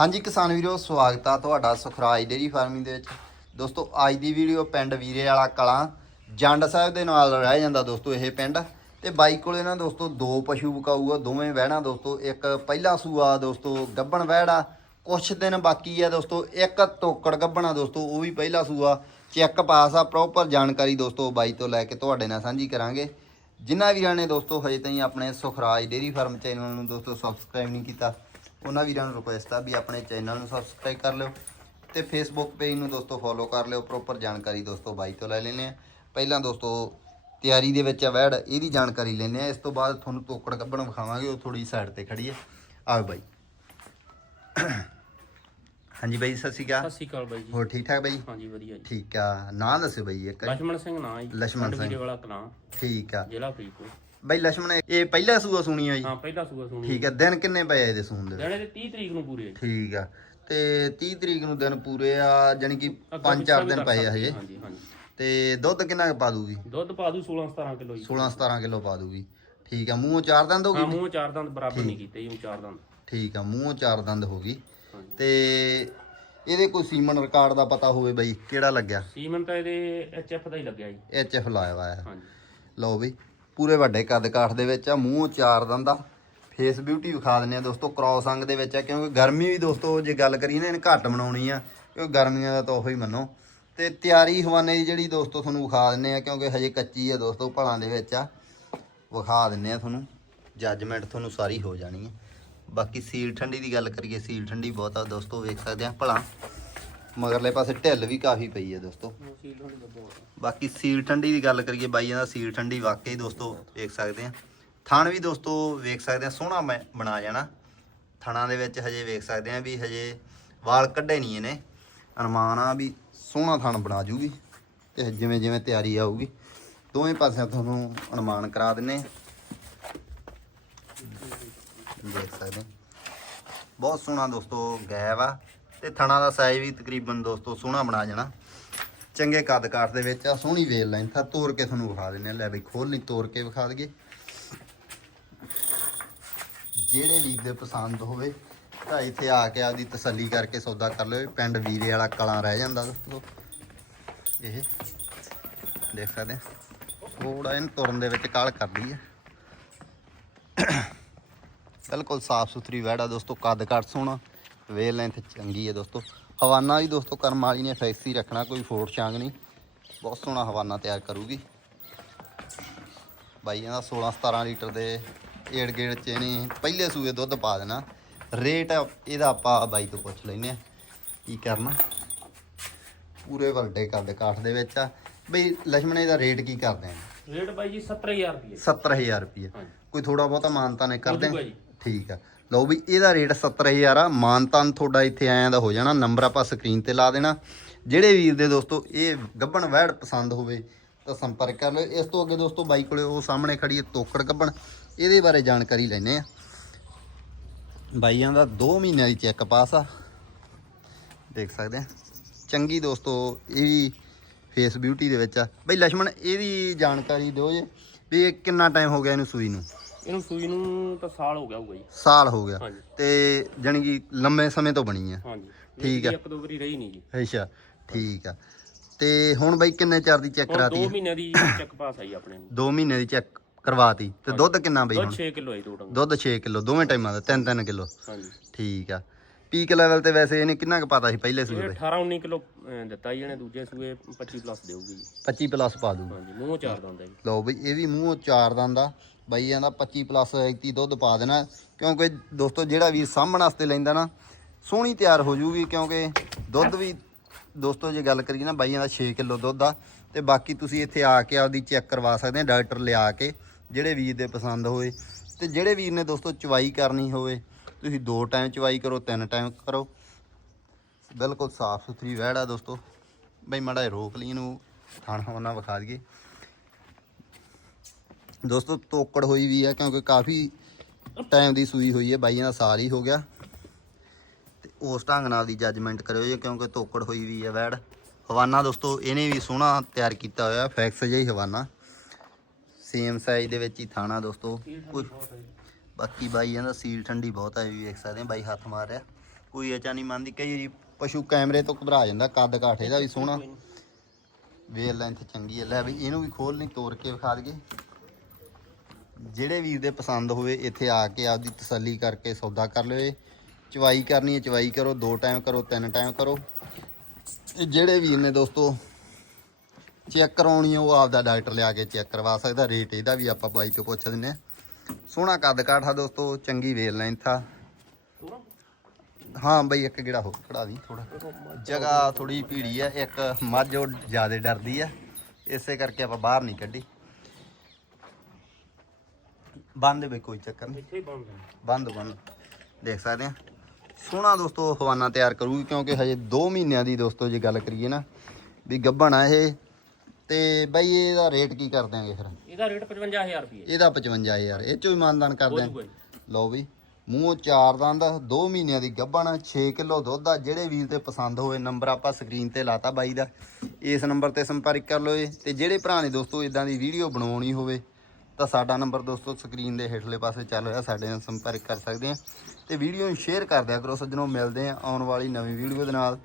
ਹਾਂਜੀ ਕਿਸਾਨ ਵੀਰੋ, ਸਵਾਗਤ ਆ ਤੁਹਾਡਾ ਸੁਖਰਾਜ ਡੇਰੀ ਫਾਰਮਿੰਗ ਦੇ ਵਿੱਚ। ਦੋਸਤੋ, ਅੱਜ ਦੀ ਵੀਡੀਓ ਪਿੰਡ ਵੀਰੇ ਵਾਲਾ ਕਲਾਂ ਜੰਡ ਸਾਹਿਬ ਦੇ ਨਾਲ ਰਹਿ ਜਾਂਦਾ ਦੋਸਤੋ ਇਹ ਪਿੰਡ। ਤੇ ਬਾਈ ਕੋਲੇ ਨਾ ਦੋਸਤੋ ਦੋ ਪਸ਼ੂ ਵਿਕਾਊਗਾ ਦੋਵੇਂ ਵਹਿਣਾ ਦੋਸਤੋ, ਇੱਕ ਪਹਿਲਾ ਸੂਆ ਦੋਸਤੋ ਗੱਬਣ ਵਹਿੜਾ, ਕੁਛ ਦਿਨ ਬਾਕੀ ਆ ਦੋਸਤੋ, ਇੱਕ ਤੋਕੜ ਗੱਬਣਾ ਦੋਸਤੋ, ਉਹ ਵੀ ਪਹਿਲਾ ਸੂਆ। ਚੈੱਕ ਪਾਸ ਆ ਪ੍ਰੋਪਰ ਜਾਣਕਾਰੀ ਦੋਸਤੋ ਬਾਈ ਤੋਂ ਲੈ ਕੇ ਤੁਹਾਡੇ ਨਾਲ ਸਾਂਝੀ ਕਰਾਂਗੇ। ਜਿਨ੍ਹਾਂ ਵੀਰਾਂ ਨੇ ਦੋਸਤੋ ਹਜੇ ਤਾਈਂ ਆਪਣੇ ਸੁਖਰਾਜ ਡੇਰੀ ਫਾਰਮ ਚੈਨਲ ਨੂੰ ਦੋਸਤੋ ਸਬਸਕ੍ਰਾਈਬ ਨਹੀਂ ਕੀਤਾ ਉਹਨਾਂ ਵੀਰਾਂ ਨੂੰ ਰਿਕੁਐਸਟ ਆ ਵੀ ਆਪਣੇ ਚੈਨਲ ਨੂੰ ਸਬਸਕ੍ਰਾਈਬ ਕਰ ਲਿਓ ਤੇ ਫੇਸਬੁੱਕ ਪੇਜ ਨੂੰ ਦੋਸਤੋ ਫੋਲੋ ਕਰ ਲਿਓ ਪ੍ਰੋਪਰ ਜਾਣਕਾਰੀ ਦੋਸਤੋ ਬਾਈ ਤੋਂ ਲੈ ਲੈਨੇ ਆ ਪਹਿਲਾਂ ਦੋਸਤੋ ਤਿਆਰੀ ਦੇ ਵਿੱਚ ਆ ਵੈੜ ਇਹਦੀ ਜਾਣਕਾਰੀ ਲੈਨੇ ਆ ਇਸ ਤੋਂ ਬਾਅਦ ਤੁਹਾਨੂੰ ਤੋਕੜ ਕੱਢਣ ਵਿਖਾਵਾਂਗੇ ਉਹ ਥੋੜੀ ਸਾਈਡ ਤੇ ਖੜੀ ਹੈ। ਆਓ ਬਾਈ। ਹਾਂਜੀ ਬਾਈ ਸਤਿ ਸ਼੍ਰੀ ਅਕਾਲ। ਸਤਿ ਸ਼੍ਰੀ ਅਕਾਲ ਬਾਈ ਹੋਰ ਠੀਕ ਠਾਕ ਬਾਈ? ਹਾਂਜੀ ਵਧੀਆ ਠੀਕ ਆ। ਨਾਂ ਦੱਸਿਓ ਬਾਈ ਇੱਕ ਲਛਮਣ ਸਿੰਘ ਨਾਂ ਜੀ। ਲਛਮਣ ਸਿੰਘ। ਵਾਲਾ ਕਲਾਂ ਠੀਕ ਆ। ਜ਼ਿਲ੍ਹਾ ਫਰੀਦਕੋਟ। ਬਈ ਲక్ష్ਮਣ ਇਹ ਪਹਿਲਾ ਸੂਆ ਸੂਣੀ ਆ ਜੀ। ਹਾਂ ਪਹਿਲਾ ਸੂਆ ਸੂਣੀ ਠੀਕ ਆ ਦਿਨ ਕਿੰਨੇ ਪਏ ਆ ਇਹਦੇ ਸੂਣ ਦੇ? ਜਾਨੇ 30 ਤਰੀਕ ਨੂੰ ਪੂਰੇ ਠੀਕ ਆ ਤੇ 30 ਤਰੀਕ ਨੂੰ ਦਿਨ ਪੂਰੇ ਆ ਜਾਨੀ ਕਿ 5-4 ਦਿਨ ਪਏ ਆ ਹਜੇ। ਤੇ ਦੁੱਧ ਕਿੰਨਾ ਪਾ ਦੂਗੀ? ਦੁੱਧ ਪਾ ਦੂ 16 17 ਕਿਲੋ ਜੀ। 16 17 ਕਿਲੋ ਪਾ ਦੂਗੀ। ਠੀਕ ਆ ਮੂੰਹੋਂ ਚਾਰ ਦੰਦ ਹੋ ਗਈ? ਹਾਂ ਚਾਰ ਦੰਦ ਬਰਾਬਰ ਨਹੀਂ ਕੀਤੇ ਜੀ ਚਾਰ ਦੰਦ। ਠੀਕ ਆ ਮੂੰਹੋਂ ਚਾਰ ਦੰਦ ਹੋ ਗਈ। ਤੇ ਇਹਦੇ ਕੋਈ ਸੀਮਨ ਰਿਕਾਰਡ ਦਾ ਪਤਾ ਹੋਵੇ ਬਈ ਕਿਹੜਾ ਲੱਗਿਆ? ਸੀਮਨ ਤਾਂ ਇਹਦੇ ਐਚਐਫ ਦਾ ਹੀ ਲੱਗਿਆ ਜੀ। ਐਚਐਫ ਲਾਇਆ ਹੋਇਆ। ਹਾਂਜੀ। ਲਓ ਬਈ ਪੂਰੇ ਵੱਡੇ ਕੱਦ ਕਾਠ ਦੇ ਵਿੱਚ ਆ, ਮੂੰਹ ਚਾਰ ਦੰਦ। ਫੇਸ ਬਿਊਟੀ ਵਿਖਾ ਦਿੰਨੇ ਆ ਦੋਸਤੋ ਕ੍ਰੋਸ ਅੰਗ ਦੇ ਵਿੱਚ ਆ, ਕਿਉਂਕਿ ਗਰਮੀ ਵੀ ਦੋਸਤੋ, ਜੇ ਗੱਲ ਕਰੀਏ ਨਾ, ਇਹਨੇ ਘੱਟ ਬਣਾਉਣੀ ਆ, ਕਿਉਂਕਿ ਗਰਮੀਆਂ ਦਾ ਤਾਂ ਉਹੀ ਮੰਨੋ। ਤੇ ਤਿਆਰੀ ਹਵਾਨੇ ਦੀ ਜਿਹੜੀ ਦੋਸਤੋ ਤੁਹਾਨੂੰ ਵਿਖਾ ਦਿੰਨੇ ਆ, ਕਿਉਂਕਿ ਹਜੇ ਕੱਚੀ ਆ ਦੋਸਤੋ, ਭਲਾਂ ਦੇ ਵਿੱਚ ਆ, ਵਿਖਾ ਦਿੰਨੇ ਆ ਤੁਹਾਨੂੰ। ਜੱਜਮੈਂਟ ਤੁਹਾਨੂੰ ਸਾਰੀ ਹੋ ਜਾਣੀ ਆ। ਬਾਕੀ ਸੀਲ ਠੰਡੀ ਦੀ ਗੱਲ ਕਰੀਏ, ਸੀਲ ਠੰਡੀ ਬਹੁਤ ਆ ਦੋਸਤੋ, ਵੇਖ ਸਕਦੇ ਆ ਭਲਾਂ। ਮਗਰਲੇ ਪਾਸੇ ਢਿੱਲ ਵੀ ਕਾਫੀ ਪਈ ਹੈ ਦੋਸਤੋ ਬਾਕੀ ਸੀਲ ਠੰਡੀ ਦੀ ਗੱਲ ਕਰੀਏ ਬਾਈਆਂ ਦਾ ਸੀਲ ਠੰਡੀ ਵਾਕਈ ਦੋਸਤੋ ਵੇਖ ਸਕਦੇ ਆ। ਥਣ ਵੀ ਦੋਸਤੋ ਵੇਖ ਸਕਦੇ ਆ ਸੋਹਣਾ ਮੈਂ- ਬਣਾ ਜਾਣਾ। ਥਣਾਂ ਦੇ ਵਿੱਚ ਹਜੇ ਵੇਖ ਸਕਦੇ ਆ ਵੀ ਹਜੇ ਵਾਲ ਕੱਢੇ ਨਹੀਂ ਇਹਨੇ। ਅਨੁਮਾਨ ਆ ਵੀ ਸੋਹਣਾ ਥਣ ਬਣਾ ਜੂਗੀ ਤੇ ਜਿਵੇਂ ਜਿਵੇਂ ਤਿਆਰੀ ਆਊਗੀ। ਦੋਵੇਂ ਪਾਸਿਆਂ ਤੁਹਾਨੂੰ ਅਨੁਮਾਨ ਕਰਾ ਦਿੰਨੇ। ਦੇਖ ਸਕਦੇ। ਬਹੁਤ ਸੋਹਣਾ ਦੋਸਤੋ ਗੈਬ ਆ। ਤੇ ਥਣਾ ਦਾ ਸਾਈਜ਼ ਵੀ ਤਕਰੀਬਨ ਦੋਸਤੋ ਸੋਹਣਾ ਬਣਾ ਜਾਣਾ। ਚੰਗੇ ਕੱਦ ਕਾਠ ਦੇ ਵਿੱਚ ਆ, ਸੋਹਣੀ ਵੇਲ ਲੈਂਥ ਆ ਤੋੜ ਕੇ ਤੁਹਾਨੂੰ ਵਿਖਾ ਦਿੰਨੇ ਆ ਲੈ ਬਈ ਖੋਲ ਨਹੀਂ ਤੋੜ ਕੇ ਵਿਖਾ ਦਈਏ। ਜਿਹੜੇ ਵੀਰ ਦੇ ਪਸੰਦ ਹੋਵੇ, ਤਾਂ ਇੱਥੇ ਆ ਕੇ ਆਪਦੀ ਤਸੱਲੀ ਕਰਕੇ ਸੌਦਾ ਕਰ ਲਿਓ। ਪਿੰਡ ਵੀਰੇ ਵਾਲਾ ਕਲਾਂ ਰਹਿ ਜਾਂਦਾ ਦੋਸਤੋ। ਇਹ ਦੇਖ ਸਕਦੇ ਆ ਥੋੜਾ ਇਹਨੂੰ ਤੁਰਨ ਦੇ ਵਿੱਚ ਕਾਲ ਕਰਦੀ ਹੈ ਬਿਲਕੁਲ ਸਾਫ਼ ਸੁਥਰੀ ਵੈੜਾ ਦੋਸਤੋ, ਕੱਦ ਕੱਟ ਸੋਹਣਾ। ਵੇਲ ਲੈਂਥ ਚੰਗੀ ਹੈ ਦੋਸਤੋ। ਹਵਾਨਾ ਵੀ ਦੋਸਤੋ ਕਰਮ ਵਾਲੀ ਨੇ ਫੈਕਸੀ ਰੱਖਣਾ ਕੋਈ ਫੋਰਟ ਛਾਂਗ ਨਹੀਂ। ਬਹੁਤ ਸੋਹਣਾ ਹਵਾਨਾ ਤਿਆਰ ਕਰੂਗੀ। ਬਾਈ ਇਹਦਾ 16 17 ਲੀਟਰ ਦੇ ਏੜ ਗੇੜ ਚ ਇਹਨੇ ਪਹਿਲੇ ਸੂਏ ਦੁੱਧ ਪਾ ਦੇਣਾ। ਰੇਟ ਇਹਦਾ ਆਪਾਂ ਬਾਈ ਤੋਂ ਪੁੱਛ ਲੈਨੇ ਆ ਕੀ ਕਰਨਾ। ਪੂਰੇ ਵੱਡੇ ਕੱਦ ਕਾਠ ਦੇ ਵਿੱਚ ਆ। ਬਈ ਲక్ష్ਮਣੇ ਦਾ ਰੇਟ ਕੀ ਕਰਦੇ ਆ? ਰੇਟ ਬਾਈ ਜੀ 70000 ਰੁਪਏ 70000 ਰੁਪਏ ਕੋਈ ਥੋੜਾ ਬਹੁਤਾ ਮਾਨਤਾ ਨੇ ਕਰਦੇ ਆ? ਠੀਕ ਆ। ਲਓ ਵੀ, ਇਹਦਾ ਰੇਟ 70000 ਆ। ਮਾਨਤਾਨ ਤੁਹਾਡਾ ਇੱਥੇ ਆਇਆ ਦਾ ਹੋ ਜਾਣਾ। ਨੰਬਰ ਆਪਾਂ ਸਕਰੀਨ ਤੇ ਲਾ ਦੇਣਾ। ਜਿਹੜੇ ਵੀਰ ਦੇ ਦੋਸਤੋ, ਇਹ ਗੱਬਣ ਵਹਿੜ ਪਸੰਦ ਹੋਵੇ, ਤਾਂ ਸੰਪਰਕ ਕਰ ਲਓ। ਇਸ ਤੋਂ ਅੱਗੇ ਦੋਸਤੋ, ਬਾਈ ਕੋਲੇ ਉਹ ਸਾਹਮਣੇ ਖੜੀ ਹੈ, ਤੋਕੜ ਗੱਬਣ। ਇਹਦੇ ਬਾਰੇ ਜਾਣਕਾਰੀ ਲੈਣੇ ਆ ਬਾਈਆਂ ਦਾ 2 ਮਹੀਨਿਆਂ ਦੀ ਚੈੱਕ ਪਾਸ ਆ। ਦੇਖ ਸਕਦੇ ਆ ਚੰਗੀ ਦੋਸਤੋ, ਇਹ ਵੀ ਫੇਸ ਬਿਊਟੀ ਦੇ ਵਿੱਚ ਆ। ਬਈ ਲక్ష్మణ ਇਹਦੀ ਜਾਣਕਾਰੀ ਦਿਓ ਜੇ, ਵੀ ਇਹ ਕਿੰਨਾ ਟਾਈਮ ਹੋ ਗਿਆ ਇਹਨੂੰ ਸੂਈ ਨੂੰ? ਇਹਨੂੰ ਸੂਈ ਨੂੰ ਤਾਂ ਸਾਲ ਹੋ ਗਿਆ ਹੋਊਗਾ ਜੀ। ਸਾਲ ਹੋ ਗਿਆ। ਹਾਂਜੀ। ਤੇ ਜਾਣੀ ਕਿ ਲੰਮੇ ਸਮੇਂ ਤੋਂ ਬਣੀ ਆ। ਹਾਂਜੀ। ਠੀਕ ਆ। ਇੱਕ ਦੋ ਵਾਰੀ ਰਹੀ ਨਹੀਂ ਜੀ। ਅੱਛਾ ਠੀਕ ਆ। ਤੇ ਹੁਣ ਬਈ ਕਿੰਨੇ ਚਿਰ ਦੀ ਚੈੱਕ ਹੁਣ ਕਰਾਤੀ 2 ਆ? ਮਹੀਨਿਆਂ ਦੀ ਚੈੱਕ ਪਾਸ ਆਈ ਆਪਣੇ ਨੂੰ। 2 ਮਹੀਨੇ ਦੀ ਚੈੱਕ ਕਰਵਾਤੀ। ਤੇ ਦੁੱਧ ਕਿੰਨਾ ਬਈ ਹੁਣ? 6 ਕਿਲੋ ਹੈ ਟੋਟਲ ਦੁੱਧ 6 ਕਿਲੋ ਦੋਵੇਂ ਟਾਈਮਾਂ ਦਾ 3-3 ਕਿਲੋ। ਹਾਂਜੀ। ਠੀਕ ਆ। ਪੀਕ ਲੈਵਲ ਤੇ ਵੈਸੇ ਇਹਨੇ ਕਿੰਨਾ ਕੁ ਪਤਾ ਸੀ ਪਹਿਲੇ ਇਹ ਸੂਏ ਦੇ 18 19 ਕਿਲੋ ਦਿੱਤਾ ਜੀ ਇਹਨੇ ਦੂਜੇ ਸੂਏ 25 ਪਲੱਸ ਦੇਊਗੀ ਜੀ। 25 ਪਲੱਸ ਪਾ ਦੂ ਹਾਂਜੀ ਮੂੰਹ ਚਾਰ ਦੰਦਾ ਜੀ। ਲਓ ਬਈ ਇਹ ਵੀ ਮੂੰਹੋਂ ਚਾਰ ਦੰਦ ਆ। ਬਾਈ ਕਹਿੰਦਾ 25 ਪਲੱਸ 31 ਦੁੱਧ ਪਾ ਦੇਣਾ। ਕਿਉਂਕਿ ਦੋਸਤੋ ਜਿਹੜਾ ਵੀ ਸਾਂਭਣ ਵਾਸਤੇ ਲੈਂਦਾ ਨਾ ਸੋਹਣੀ ਤਿਆਰ ਹੋ ਜੂਗੀ ਕਿਉਂਕਿ ਦੁੱਧ ਵੀ ਦੋਸਤੋ ਜੇ ਗੱਲ ਕਰੀਏ ਨਾ ਬਾਈਆਂ ਦਾ 6 ਕਿਲੋ ਦੁੱਧ ਆ। ਤੇ ਬਾਕੀ ਤੁਸੀਂ ਇੱਥੇ ਆ ਕੇ ਆਪਦੀ ਚੈੱਕ ਕਰਵਾ ਸਕਦੇ ਆ ਡਾਕਟਰ ਲਿਆ ਕੇ ਜਿਹੜੇ ਵੀਰ ਦੇ ਪਸੰਦ ਹੋਏ। ਤੇ ਜਿਹੜੇ ਵੀਰ ਨੇ ਦੋਸਤੋ ਚਵਾਈ ਕਰਨੀ ਹੋਵੇ ਤੁਸੀਂ ਦੋ ਟਾਈਮ ਚਵਾਈ ਕਰੋ, ਤਿੰਨ ਟਾਈਮ ਕਰੋ। ਬਿਲਕੁਲ ਸਾਫ਼ ਸੁਥਰੀ ਵਹਿੜ ਆ ਦੋਸਤੋ। ਬਈ ਮਾੜਾ ਜਿਹਾ ਰੋਕ ਲਈ ਇਹਨੂੰ ਥਾਣਾ ਉਹਨਾਂ ਵਿਖਾ ਦਈਏ। ਦੋਸਤੋ, ਤੋਕੜ ਹੋਈ ਵੀ ਆ, ਕਿਉਂਕਿ ਕਾਫੀ ਟਾਈਮ ਦੀ ਸੂਈ ਹੋਈ ਹੈ ਬਾਈਆਂ ਦਾ ਸਾਲ ਹੀ ਹੋ ਗਿਆ। ਤੇ ਉਸ ਢੰਗ ਨਾਲ ਦੀ ਜੱਜਮੈਂਟ ਕਰਿਓ ਜੇ, ਕਿਉਂਕਿ ਤੋਕੜ ਹੋਈ ਵੀ ਹੈ ਵੈੜ ਹਵਾਨਾ ਦੋਸਤੋ, ਇਹਨੇ ਵੀ ਸੋਹਣਾ ਤਿਆਰ ਕੀਤਾ ਹੋਇਆ, ਫੈਕਸ ਜਿਹਾ ਹੀ ਹਵਾਨਾ। ਸੇਮ ਸਾਈਜ਼ ਦੇ ਵਿੱਚ ਹੀ ਥਾਣਾ ਦੋਸਤੋ। ਕੁਝ ਬਾਕੀ ਬਾਈ ਦਾ ਸੀਲ ਠੰਡੀ ਬਹੁਤ ਹੈ ਇਹ ਵੀ ਵੇਖ ਸਕਦੇ ਆ, ਬਾਈ ਹੱਥ ਮਾਰ ਰਿਹਾ। ਕੋਈ ਅਚਾ ਨਹੀਂ ਮੰਨਦੀ, ਕਈ ਵਾਰੀ ਪਸ਼ੂ ਕੈਮਰੇ ਤੋਂ ਘਬਰਾ ਜਾਂਦਾ, ਕੱਦ ਕਾਠ ਇਹਦਾ ਵੀ ਸੋਹਣਾ। ਵੇਲ ਲੈਂਥ ਚੰਗੀ ਹੈ ਲੈ ਵੀ ਇਹਨੂੰ ਵੀ ਖੋਲ, ਨਹੀਂ ਤੋੜ ਕੇ ਵਿਖਾ ਦਈਏ। ਜਿਹੜੇ ਵੀਰ ਦੇ ਪਸੰਦ ਹੋਵੇ, ਇੱਥੇ ਆ ਕੇ ਆਪਦੀ ਤਸੱਲੀ ਕਰਕੇ ਸੌਦਾ ਕਰ ਲਿਓ ਚਵਾਈ ਕਰਨੀ ਹੈ ਚਵਾਈ ਕਰੋ, ਦੋ ਟਾਈਮ ਕਰੋ, ਤਿੰਨ ਟਾਈਮ ਕਰੋ। ਤੇ ਜਿਹੜੇ ਵੀਰ ਨੇ ਦੋਸਤੋ, ਚੈੱਕ ਕਰਾਉਣੀ ਆ, ਉਹ ਆਪਦਾ ਡਾਕਟਰ ਲਿਆ ਕੇ ਚੈੱਕ ਕਰਵਾ ਸਕਦਾ, ਰੇਟ ਇਹਦਾ ਵੀ ਆਪਾਂ ਬਾਈ ਤੋਂ ਪੁੱਛ ਦਿੰਨੇ ਆ। ਸੋਹਣਾ ਕੱਦ ਕਾਠ ਦੋਸਤੋ ਚੰਗੀ ਵੇਲ ਲੈਂਥ ਆ ਹਾਂ ਬਈ ਇੱਕ ਗੇੜਾ ਹੋ ਖੜਾ ਦੀ ਥੋੜਾ ਜਗ੍ਹਾ ਥੋੜੀ ਭੀੜੀ ਆ ਇੱਕ ਮੱਝ ਉਹ ਜ਼ਿਆਦਾ ਡਰਦੀ ਆ ਇਸੇ ਕਰਕੇ ਆਪਾਂ ਬਾਹਰ ਨਹੀਂ ਕੱਢੀ। ਬੰਦ ਬਈ ਕੋਈ ਚੱਕਰ ਨਹੀਂ। ਬੰਦ ਬੰਦ ਦੇਖ ਸਕਦੇ ਆ। ਸੋਹਣਾ ਦੋਸਤੋ ਹਵਾਨਾ ਤਿਆਰ ਕਰੂਗੀ ਕਿਉਂਕਿ ਹਜੇ 2 ਮਹੀਨਿਆਂ ਦੀ ਦੋਸਤੋ ਜੇ ਗੱਲ ਕਰੀਏ ਨਾ ਵੀ ਗੱਭਣ ਆ ਇਹ। ਤੇ ਬਈ ਇਹਦਾ ਰੇਟ ਕੀ ਕਰ ਦਿਆਂਗੇ ਫਿਰ? ਇਹਦਾ ਰੇਟ 55000 ਰੁਪਏ ਇਹਦਾ 55000 ਇਹ ਚੋਂ ਹੀ ਮਾਨਦਾਨ ਕਰ ਦਿਆਂ। ਲਓ ਵੀ ਮੂੰਹ ਚਾਰ ਦੰਦ 2 ਮਹੀਨਿਆਂ ਦੀ ਗੱਭਣ 6 ਕਿਲੋ ਦੁੱਧ ਆ। ਜਿਹੜੇ ਵੀਰ ਤੇ ਪਸੰਦ ਹੋਵੇ ਨੰਬਰ ਆਪਾਂ ਸਕਰੀਨ ਤੇ ਲਾਤਾ ਬਾਈ ਦਾ। ਇਸ ਨੰਬਰ ਤੇ ਸੰਪਰਕ ਕਰ ਲਓ ਤੇ ਜਿਹੜੇ ਭਰਾ ਨੇ ਦੋਸਤੋ ਇਦਾਂ ਦੀ ਵੀਡੀਓ ਬਣਾਉਣੀ ਹੋਵੇ ਤਾਂ ਸਾਡਾ ਨੰਬਰ ਦੋਸਤੋ ਸਕਰੀਨ ਦੇ ਹੇਠਲੇ ਪਾਸੇ ਚੱਲ ਰਿਹਾ। ਸਾਡੇ ਨਾਲ ਸੰਪਰਕ ਕਰ ਸਕਦੇ ਆ। ਤੇ ਵੀਡੀਓ ਨੂੰ ਸ਼ੇਅਰ ਕਰ ਦਿਆ ਕਰੋ ਸੱਜਣੋ। ਮਿਲਦੇ ਆ ਆਉਣ ਵਾਲੀ ਨਵੀਂ ਵੀਡੀਓ ਦੇ ਨਾਲ।